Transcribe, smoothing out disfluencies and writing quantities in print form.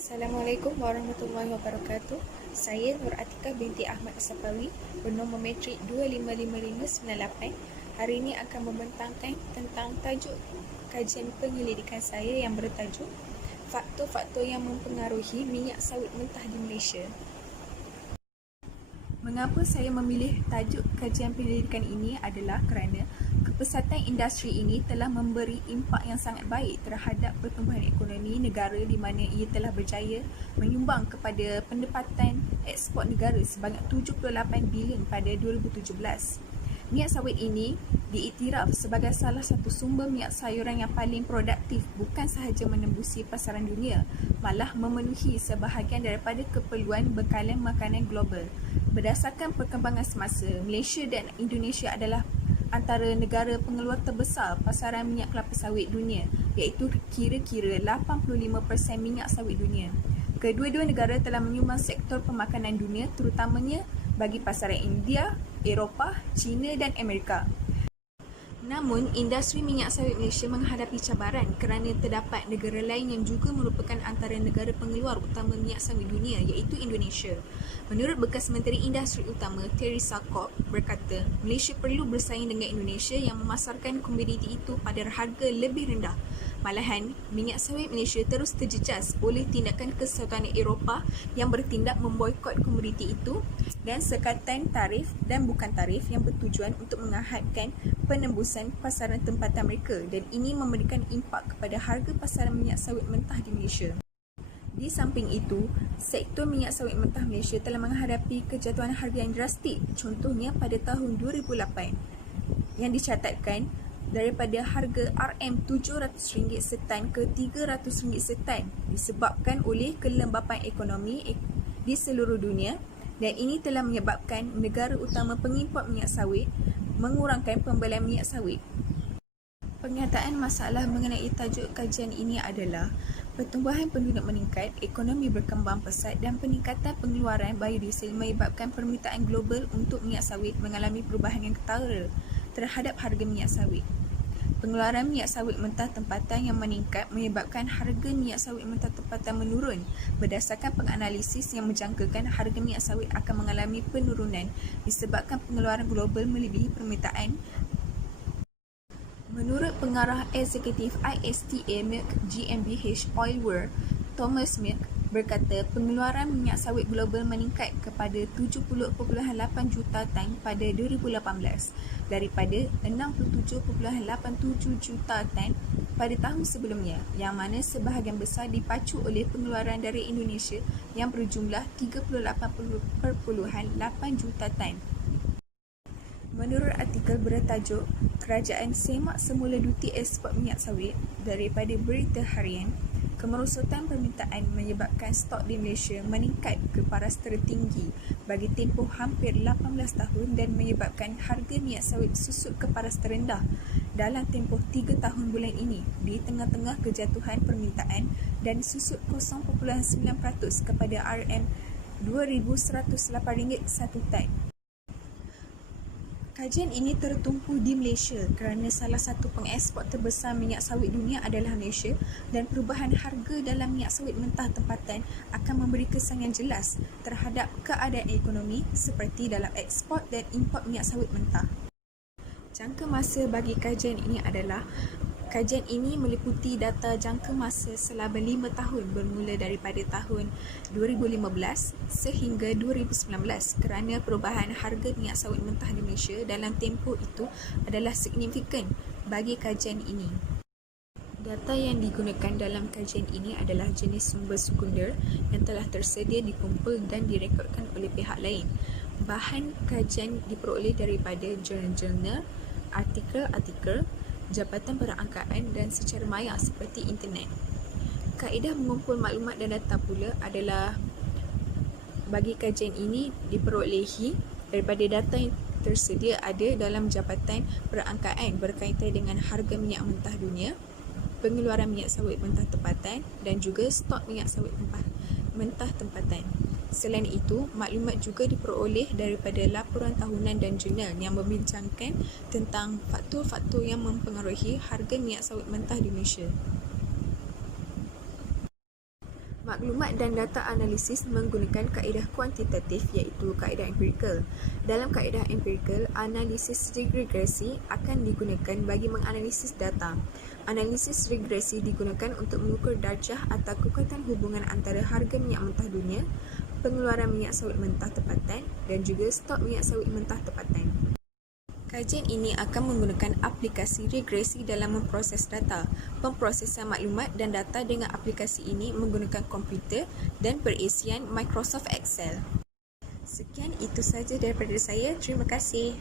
Assalamualaikum warahmatullahi wabarakatuh. Saya Nur Atika binti Ahmad Sapawi, bernombor metrik 255598. Hari ini akan membentangkan tentang tajuk kajian penyelidikan saya yang bertajuk Faktor-faktor yang mempengaruhi minyak sawit mentah di Malaysia. Mengapa saya memilih tajuk kajian penyelidikan ini adalah kerana kepesatan industri ini telah memberi impak yang sangat baik terhadap pertumbuhan ekonomi negara di mana ia telah berjaya menyumbang kepada pendapatan ekspor negara sebanyak 78 bilion pada 2017. Minyak sawit ini diiktiraf sebagai salah satu sumber minyak sayuran yang paling produktif, bukan sahaja menembusi pasaran dunia, malah memenuhi sebahagian daripada keperluan bekalan makanan global. Berdasarkan perkembangan semasa, Malaysia dan Indonesia adalah antara negara pengeluar terbesar pasaran minyak kelapa sawit dunia, iaitu kira-kira 85% minyak sawit dunia. Kedua-dua negara telah menyumbang sektor pemakanan dunia, terutamanya bagi pasaran India, Eropah, China dan Amerika. Namun, industri minyak sawit Malaysia menghadapi cabaran kerana terdapat negara lain yang juga merupakan antara negara pengeluar utama minyak sawit dunia, iaitu Indonesia. Menurut bekas Menteri Industri Utama Teresa Kok berkata, Malaysia perlu bersaing dengan Indonesia yang memasarkan komoditi itu pada harga lebih rendah. Malahan, minyak sawit Malaysia terus terjejas oleh tindakan Kesatuan Eropah yang bertindak memboikot komoditi itu dan sekatan tarif dan bukan tarif yang bertujuan untuk menghadkan penembusan pasaran tempatan mereka, dan ini memberikan impak kepada harga pasaran minyak sawit mentah di Malaysia. Di samping itu, sektor minyak sawit mentah Malaysia telah menghadapi kejatuhan harga yang drastik, contohnya pada tahun 2008 yang dicatatkan daripada harga RM700 setan ke RM300 setan disebabkan oleh kelembapan ekonomi di seluruh dunia, dan ini telah menyebabkan negara utama pengimport minyak sawit mengurangkan pembelian minyak sawit. Pernyataan masalah mengenai tajuk kajian ini adalah pertumbuhan penduduk meningkat, ekonomi berkembang pesat dan peningkatan pengeluaran biodiesel menyebabkan permintaan global untuk minyak sawit mengalami perubahan yang ketara terhadap harga minyak sawit. Pengeluaran minyak sawit mentah tempatan yang meningkat menyebabkan harga minyak sawit mentah tempatan menurun. Berdasarkan penganalisis yang menjangkakan harga minyak sawit akan mengalami penurunan disebabkan pengeluaran global melebihi permintaan. Menurut pengarah eksekutif ISTA Milk GmbH Oilware, Thomas Milk berkata pengeluaran minyak sawit global meningkat kepada 70.8 juta tan pada 2018 daripada 67.87 juta tan pada tahun sebelumnya, yang mana sebahagian besar dipacu oleh pengeluaran dari Indonesia yang berjumlah 38.8 juta tan. Menurut artikel bertajuk Kerajaan Semak Semula Duti Ekspor Minyak Sawit daripada Berita Harian, kemerosotan permintaan menyebabkan stok di Malaysia meningkat ke paras tertinggi bagi tempoh hampir 18 tahun dan menyebabkan harga minyak sawit susut ke paras terendah dalam tempoh 3 tahun bulan ini di tengah-tengah kejatuhan permintaan dan susut 0.9% kepada RM2,108 satu tan. Kajian ini tertumpu di Malaysia kerana salah satu pengeksport terbesar minyak sawit dunia adalah Malaysia, dan perubahan harga dalam minyak sawit mentah tempatan akan memberi kesan yang jelas terhadap keadaan ekonomi seperti dalam ekspor dan import minyak sawit mentah. Jangka masa bagi kajian ini adalah kajian ini meliputi data jangka masa selama 5 tahun bermula daripada tahun 2015 sehingga 2019 kerana perubahan harga minyak sawit mentah di Malaysia dalam tempoh itu adalah signifikan bagi kajian ini. Data yang digunakan dalam kajian ini adalah jenis sumber sekunder yang telah tersedia dikumpul dan direkodkan oleh pihak lain. Bahan kajian diperoleh daripada jurnal-jurnal, artikel-artikel, jabatan perangkaan dan secara maya seperti internet. Kaedah mengumpul maklumat dan data pula adalah bagi kajian ini diperolehi daripada data yang tersedia ada dalam jabatan perangkaan berkaitan dengan harga minyak mentah dunia, pengeluaran minyak sawit mentah tempatan dan juga stok minyak sawit mentah tempatan. Selain itu, maklumat juga diperoleh daripada laporan tahunan dan jurnal yang membincangkan tentang faktor-faktor yang mempengaruhi harga minyak sawit mentah di Malaysia. Maklumat dan data analisis menggunakan kaedah kuantitatif iaitu kaedah empirikal. Dalam kaedah empirikal, analisis regresi akan digunakan bagi menganalisis data. Analisis regresi digunakan untuk mengukur darjah atau kekuatan hubungan antara harga minyak mentah dunia, pengeluaran minyak sawit mentah tempatan dan juga stok minyak sawit mentah tempatan. Kajian ini akan menggunakan aplikasi regresi dalam memproses data. Pemprosesan maklumat dan data dengan aplikasi ini menggunakan komputer dan berisian Microsoft Excel. Sekian itu saja daripada saya. Terima kasih.